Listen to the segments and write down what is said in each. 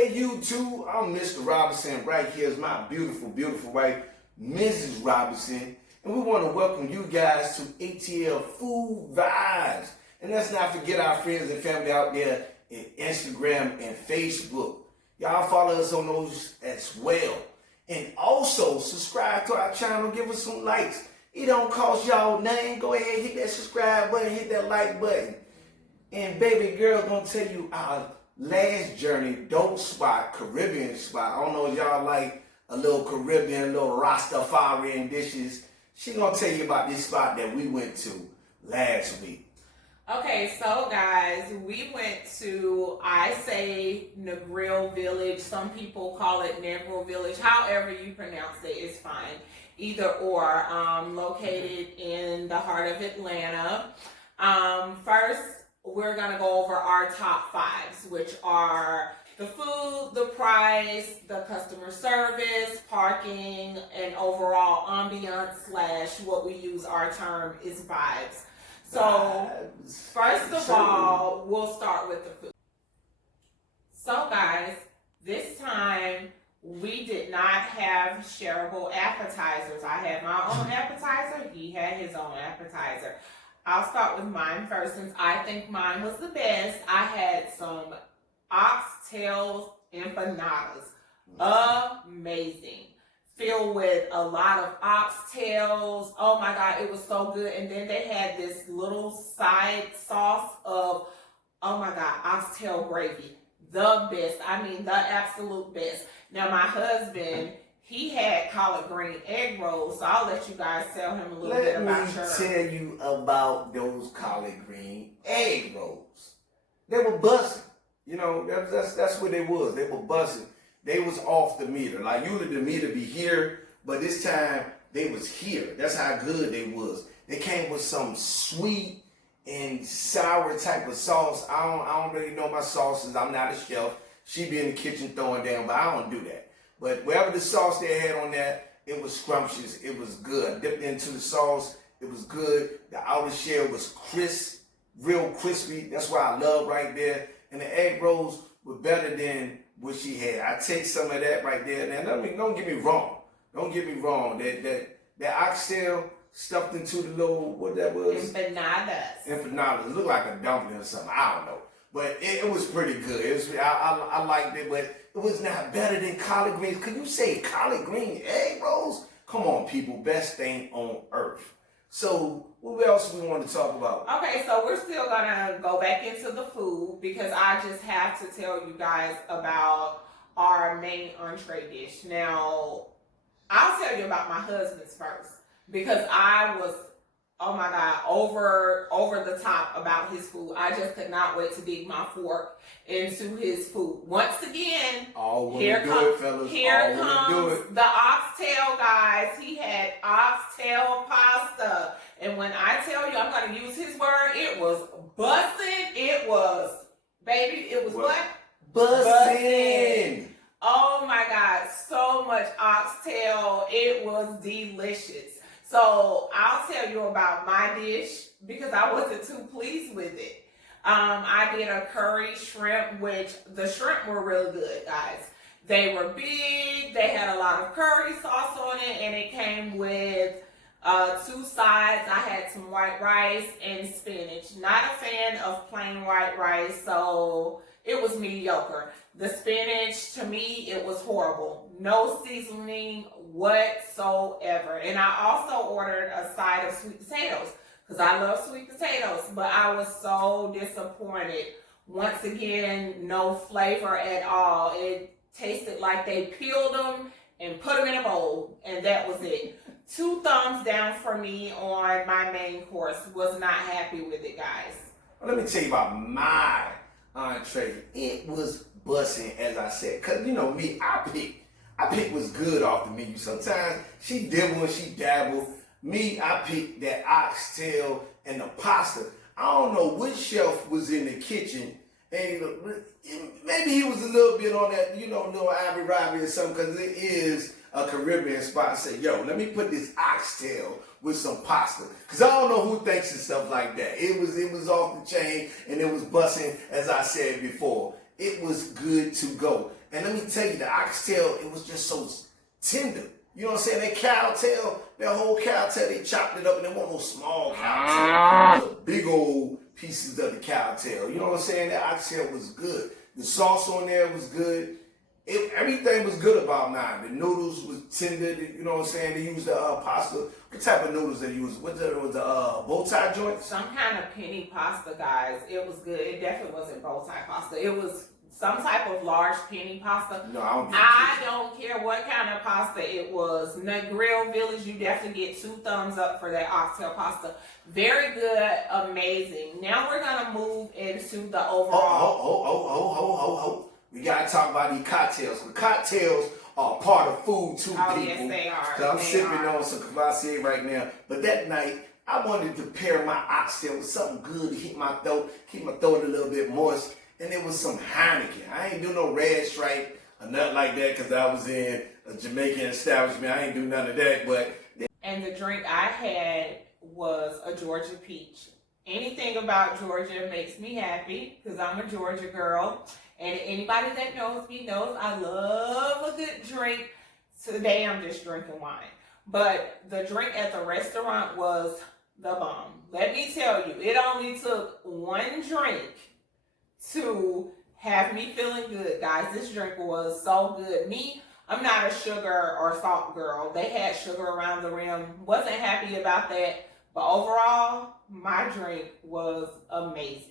Hey YouTube, I'm Mr. Robinson. Right here is my beautiful, beautiful wife, Mrs. Robinson. And we want to welcome you guys to ATL Food Vybez. And let's not forget our friends and family out there in Instagram and Facebook. Y'all follow us on those as well. And also subscribe to our channel, give us some likes. It don't cost y'all nothing. Go ahead, hit that subscribe button, hit that like button. And baby girl gonna tell you our last journey, dope spot, Caribbean spot. I don't know if y'all like a little Caribbean, little Rastafarian dishes. She gonna tell you about this spot that we went to last week. Okay, so guys, we went to, I say Negril Village. Some people call it Negril Village. However you pronounce it is fine. Either or. Located in the heart of Atlanta. First, we're going to go over our top fives, which are the food, the price, the customer service, parking, and overall ambiance / what we use our term is vibes. So, first of all, we'll start with the food. So guys, this time we did not have shareable appetizers. I had my own appetizer, he had his own appetizer. I'll start with mine first since I think mine was the best. I had some oxtail empanadas. Amazing. Filled with a lot of oxtails. Oh my God, it was so good. And then they had this little side sauce of, oh my God, oxtail gravy. The best. I mean, the absolute best. Now, my husband, he had collard green egg rolls, so I'll let you guys tell him a little bit about yours. Let me tell you about those collard green egg rolls. They were busting. You know, that's what they was. They were busting. They was off the meter. Like usually the meter be here, but this time they was here. That's how good they was. They came with some sweet and sour type of sauce. I don't really know my sauces. I'm not a chef. She be in the kitchen throwing down, but I don't do that. But whatever the sauce they had on that, it was scrumptious. It was good. I dipped into the sauce. It was good. The outer shell was crisp, real crispy. That's what I love right there. And the egg rolls were better than what she had. I take some of that right there. Now, don't get me wrong. Don't get me wrong. That oxtail stuffed into the little, what that was? Empanadas. Empanadas. It looked like a dumpling or something. I don't know. But it was pretty good. It was, I liked it, but it was not better than collard greens. Could you say collard green egg rolls? Come on, people. Best thing on earth. So, what else we want to talk about? Okay, so we're still going to go back into the food because I just have to tell you guys about our main entree dish. Now, I'll tell you about my husband's first because I was, oh my God, over the top about his food. I just could not wait to dig my fork into his food. Once again, here comes the oxtail, guys. He had oxtail pasta. And when I tell you, I'm going to use his word, it was bussin'. It was, baby, it was what? Bussin'. Oh my God, so much oxtail. It was delicious. So I'll tell you about my dish because I wasn't too pleased with it. I did a curry shrimp, which the shrimp were real good, guys. They were big. They had a lot of curry sauce on it, and it came with 2 sides. I had some white rice and spinach. Not a fan of plain white rice, so it was mediocre. The spinach, to me, it was horrible. No seasoning whatsoever. And I also ordered a side of sweet potatoes because I love sweet potatoes, but I was so disappointed. Once again, no flavor at all. It tasted like they peeled them and put them in a bowl, and that was it. 2 thumbs down for me on my main course. Was not happy with it, guys. Well, let me tell you about my entree. It was busting, as I said, because you know me, I pick what's good off the menu. Sometimes she dibble and she dabble. Me, I picked that oxtail and the pasta. I don't know which chef was in the kitchen, and maybe he was a little bit on that, you know, little Ivy Robby or something, because it is a Caribbean spot. I said, yo, let me put this oxtail with some pasta, because I don't know who thinks of stuff like that. It was off the chain, and it was busting, as I said before. It was good to go. And let me tell you, the oxtail, it was just so tender. You know what I'm saying? That cow tail, that whole cow tail, they chopped it up, and they weren't no small cow tail. The big old pieces of the cow tail. You know what I'm saying? That oxtail was good. The sauce on there was good. Everything was good about mine. The noodles was tender. You know what I'm saying? They used the pasta. What type of noodles they used? Was the bow tie joints? Some kind of penny pasta, guys. It was good. It definitely wasn't bow tie pasta. It was some type of large penny pasta. No, I don't care what kind of pasta it was. Negril Village, you definitely get 2 thumbs up for that oxtail pasta. Very good, amazing. Now we're gonna move into the overall. We gotta talk about these cocktails. The cocktails are part of food too, people. Yes, they are. So I'm sipping on some Cavassier right now. But that night, I wanted to pair my oxtail with something good to hit my throat, keep my throat a little bit moist. And it was some Heineken. I ain't do no red stripe or nothing like that because I was in a Jamaican establishment. I ain't do none of that. And the drink I had was a Georgia peach. Anything about Georgia makes me happy because I'm a Georgia girl. And anybody that knows me knows I love a good drink. Today I'm just drinking wine. But the drink at the restaurant was the bomb. Let me tell you, it only took one drink to have me feeling good, guys. This drink was so good. I'm not a sugar or salt girl. They had sugar around the rim. Wasn't happy about that. But overall, my drink was amazing.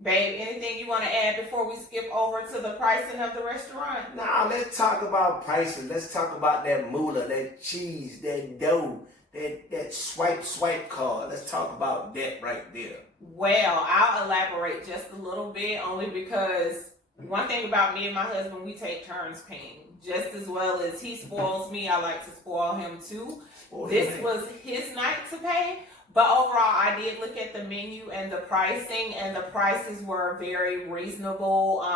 Babe, anything you want to add before we skip over to the pricing of the restaurant? Nah, let's talk about pricing. Let's talk about that moolah, that cheese, that dough, that swipe card. Let's talk about that right there. Well, I'll elaborate just a little bit, only because one thing about me and my husband, we take turns paying. Just as well as he spoils me, I like to spoil him too. This was his night to pay. But overall, I did look at the menu and the pricing, and the prices were very reasonable.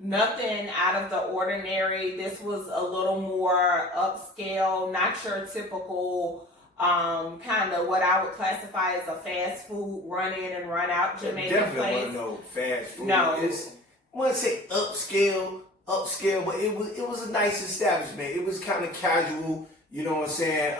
Nothing out of the ordinary. This was a little more upscale, not your typical kind of what I would classify as a fast food run in and run out Jamaican definitely place. Wasn't no fast food. No, I wouldn't say upscale, but it was a nice establishment. It was kind of casual. You know what I'm saying?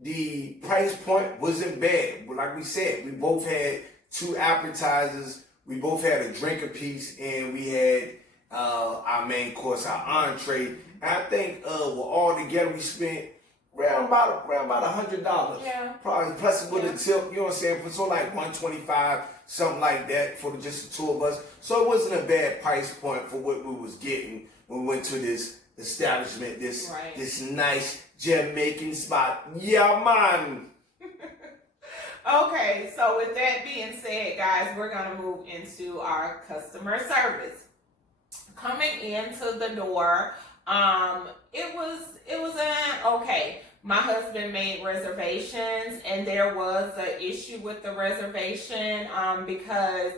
The price point wasn't bad. But like we said, we both had 2 appetizers. We both had a drink apiece, and we had our main course, our entree. And I think all together we spent around about $100. Yeah. Probably plus with a tip, you know what I'm saying? For so like $125, something like that for just the 2 of us. So it wasn't a bad price point for what we was getting when we went to this establishment, this nice Jamaican spot. Yeah, man. Okay, so with that being said, guys, we're gonna move into our customer service. Coming into the door, it was okay. My husband made reservations, and there was an issue with the reservation because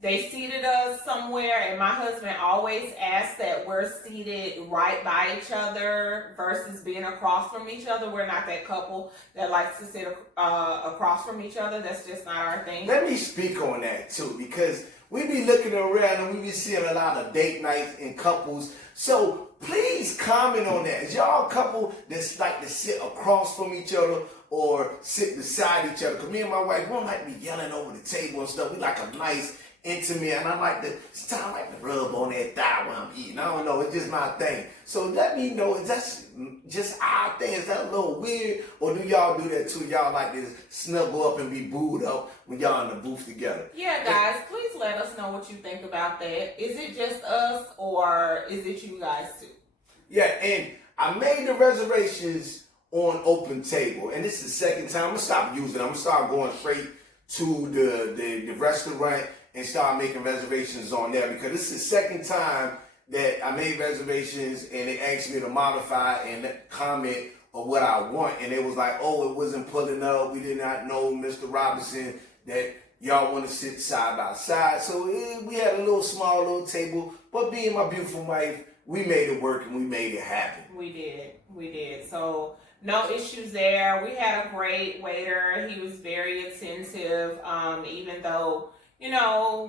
they seated us somewhere, and my husband always asks that we're seated right by each other versus being across from each other. We're not that couple that likes to sit across from each other. That's just not our thing. Let me speak on that too, because we be looking around and we be seeing a lot of date nights and couples. So please comment on that. Is y'all a couple that's like to sit across from each other or sit beside each other? Because me and my wife, we don't like to be yelling over the table and stuff. We like a nice intimate, and I like to rub on that thigh when I'm eating. I don't know, it's just my thing. So let me know, is that just our thing? Is that a little weird? Or do y'all do that too? Y'all like to snuggle up and be booed up when y'all in the booth together? Yeah, guys, please let us know what you think about that. Is it just us, or is it you guys too? Yeah, and I made the reservations on Open Table, and this is the second time. I'm gonna stop using it. I'm gonna start going straight to the restaurant and start making reservations on there, because this is the second time that I made reservations and they asked me to modify and comment on what I want, and it was like, oh, it wasn't pulling up. We did not know, Mr. Robinson, that y'all want to sit side by side. So we had a small table, but being my beautiful wife, we made it work and we made it happen. We did. So no issues there. We had a great waiter. He was very attentive, even though,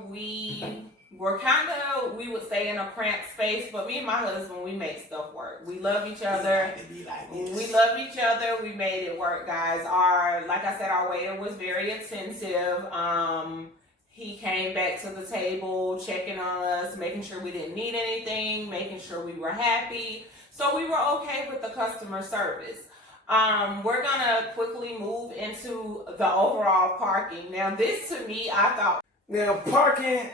we we're kind of, we would say, in a cramped space, but me and my husband, we make stuff work. We love each other. We love each other. We made it work, guys. Like I said, our waiter was very attentive. He came back to the table, checking on us, making sure we didn't need anything, making sure we were happy. So we were okay with the customer service. We're gonna quickly move into the overall parking. Now, this to me, I thought. Now parking,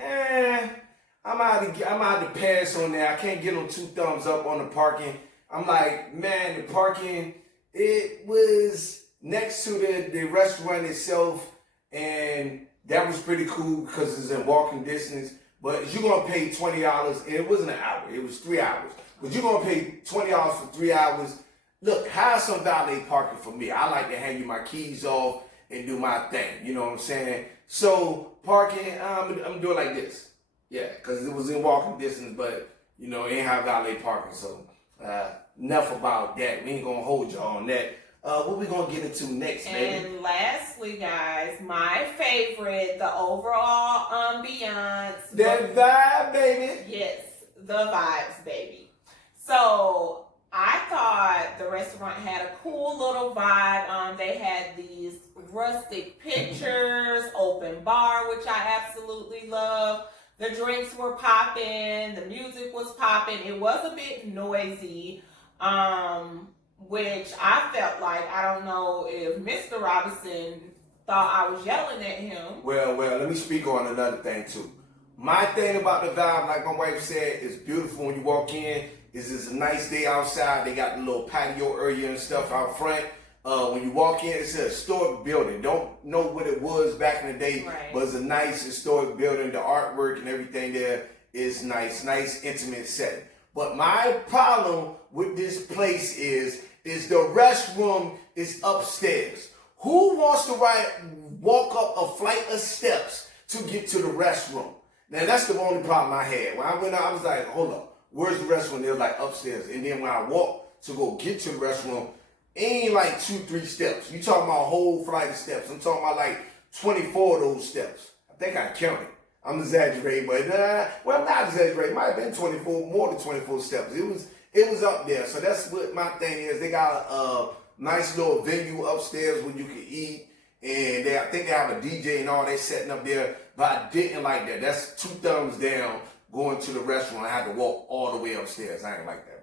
I'm out to pass on that. I can't get on 2 thumbs up on the parking. I'm like, man, the parking, it was next to the restaurant itself, and that was pretty cool because it's in walking distance. But you're gonna pay $20, and it wasn't an hour, it was 3 hours. But you're gonna pay $20 for 3 hours. Look, hire some valet parking for me. I like to hand you my keys off and do my thing. You know what I'm saying? So parking, I'm doing like this. Yeah, because it was in walking distance, but you know, it ain't have valet parking. So enough about that. We ain't gonna hold y'all on that. What we gonna get into next, baby? And lastly, guys, my favorite, the overall ambiance. That vibe, baby. Yes, the vibes, baby. So I thought the restaurant had a cool little vibe. They had these rustic pictures, open bar, which I absolutely love. The drinks were popping, the music was popping. It was a bit noisy, which I felt like, I don't know if Mr. Robinson thought I was yelling at him. Well, let me speak on another thing too. My thing about the vibe, like my wife said, is beautiful when you walk in. It's a nice day outside. They got the little patio area and stuff out front. When you walk in, it's a historic building. Don't know what it was back in the day, right, but it's a nice historic building. The artwork and everything there is nice intimate setting. But my problem with this place is the restroom is upstairs. Who wants to walk up a flight of steps to get to the restroom? Now that's the only problem I had. When I went out, I was like, hold up, where's the restroom? They were like upstairs. And then when I walked to go get to the restroom, it ain't like 2-3 steps. You talking about a whole flight of steps. I'm talking about like 24 of those steps. I think I counted. I'm exaggerating, but well, I'm not exaggerating. It might have been 24, more than 24 steps. It was up there. So that's what my thing is. They got a nice little venue upstairs where you can eat, and I think they have a DJ and all that setting up there. But I didn't like that. That's 2 thumbs down going to the restaurant. I had to walk all the way upstairs. I ain't like that.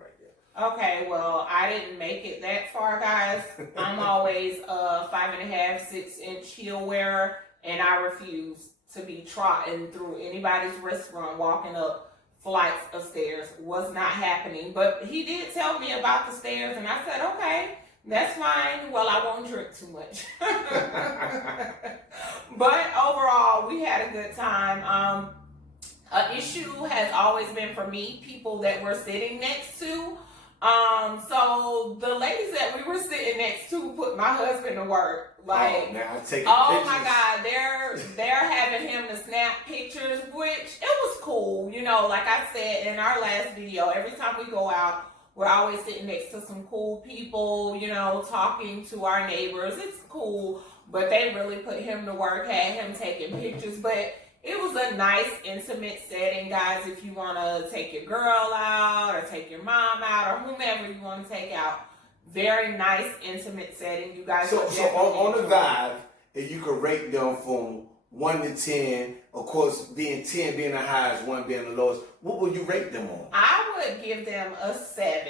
Okay, well, I didn't make it that far, guys. I'm always a 5.5, 6-inch heel wearer, and I refuse to be trotting through anybody's restaurant, walking up flights of stairs. Was not happening. But he did tell me about the stairs, and I said, okay, that's fine. Well, I won't drink too much. But overall, we had a good time. An issue has always been for me, people that we're sitting next to. So the ladies that we were sitting next to put my husband to work. Like, oh my God, they're having him to snap pictures, which it was cool. You know, like I said in our last video, every time we go out, we're always sitting next to some cool people, you know, talking to our neighbors. It's cool, but they really put him to work, had him taking pictures, but it was a nice, intimate setting, guys. If you want to take your girl out or take your mom out or whomever you want to take out, very nice, intimate setting. You guys. So on the vibe, if you could rate them from 1 to 10, of course, 10 being the highest, 1 being the lowest, what would you rate them on? I would give them a 7,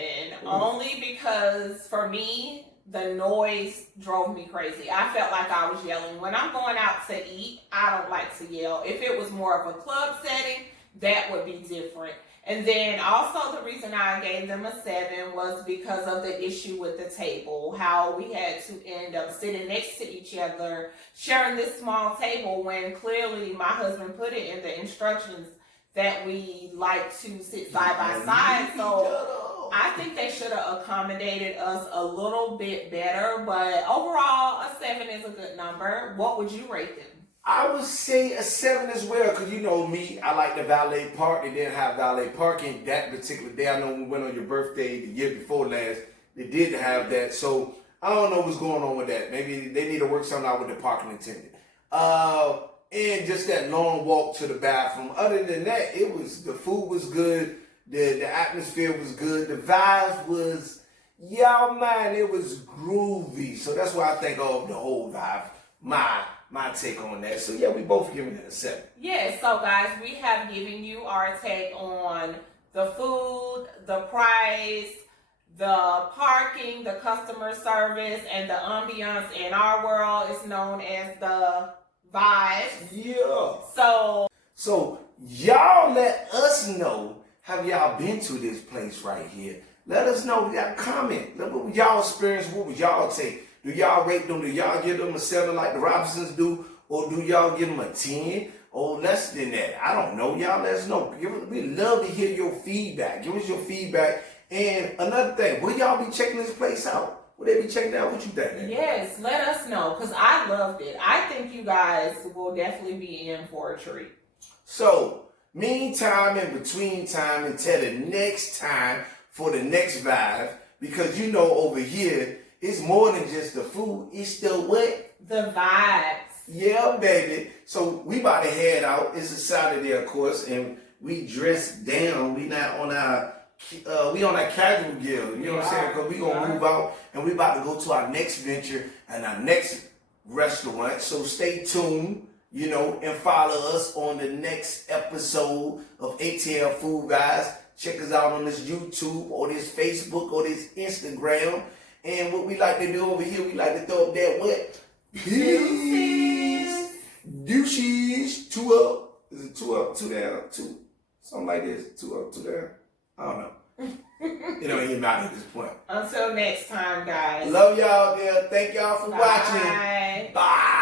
only because for me, the noise drove me crazy. I felt like I was yelling. When I'm going out to eat, I don't like to yell. If it was more of a club setting, that would be different. And then also the reason I gave them a 7 was because of the issue with the table, how we had to end up sitting next to each other, sharing this small table when clearly my husband put it in the instructions that we like to sit side by side. So I think they should have accommodated us a little bit better, but overall, a 7 is a good number. What would you rate them? I would say a 7 as well, because you know me, I like the valet park. They didn't have valet parking that particular day. I know when we went on your birthday the year before last, they did have that. So I don't know what's going on with that. Maybe they need to work something out with the parking attendant. and just that long walk to the bathroom. Other than that, the food was good, the atmosphere was good, the vibes was, y'all man, it was groovy. So that's why I think of the whole vibe, my take on that. So yeah, we both giving it a 7. Yes, so guys, we have given you our take on the food, the price, the parking, the customer service, and the ambiance in our world is known as the vibes. Yeah. So y'all let us know, have y'all been to this place right here? Let us know. Y'all comment. Let what y'all experience. What was y'all take? Do y'all rate them? Do y'all give them a 7 like the Robinsons do? Or do y'all give them a 10 or less than that? I don't know. Y'all let us know. We love to hear your feedback. Give us your feedback. And another thing, will y'all be checking this place out? Will they be checking it out? What you think, man? yes, let us know, because I loved it. I think you guys will definitely be in for a treat. So, meantime and between time until the next time for the next vibe, because you know over here, it's more than just the food. It's the what? The vibes. Yeah, baby. So we about to head out. It's a Saturday, of course, and we dressed down. We not on our we on our casual gear. You know what I'm saying? Because we gonna move out and we about to go to our next venture and our next restaurant. So stay tuned, you know, and follow us on the next episode of ATL Food Vybez. Check us out on this YouTube or this Facebook or this Instagram. And what we like to do over here, we like to throw up that what? Peace. Douches. 2 up. Is it 2 up, 2 down, 2? Something like this. 2 up, 2 down. I don't know. It don't even matter at this point. Until next time, guys. Love y'all there. Thank y'all for Bye. watching. Bye.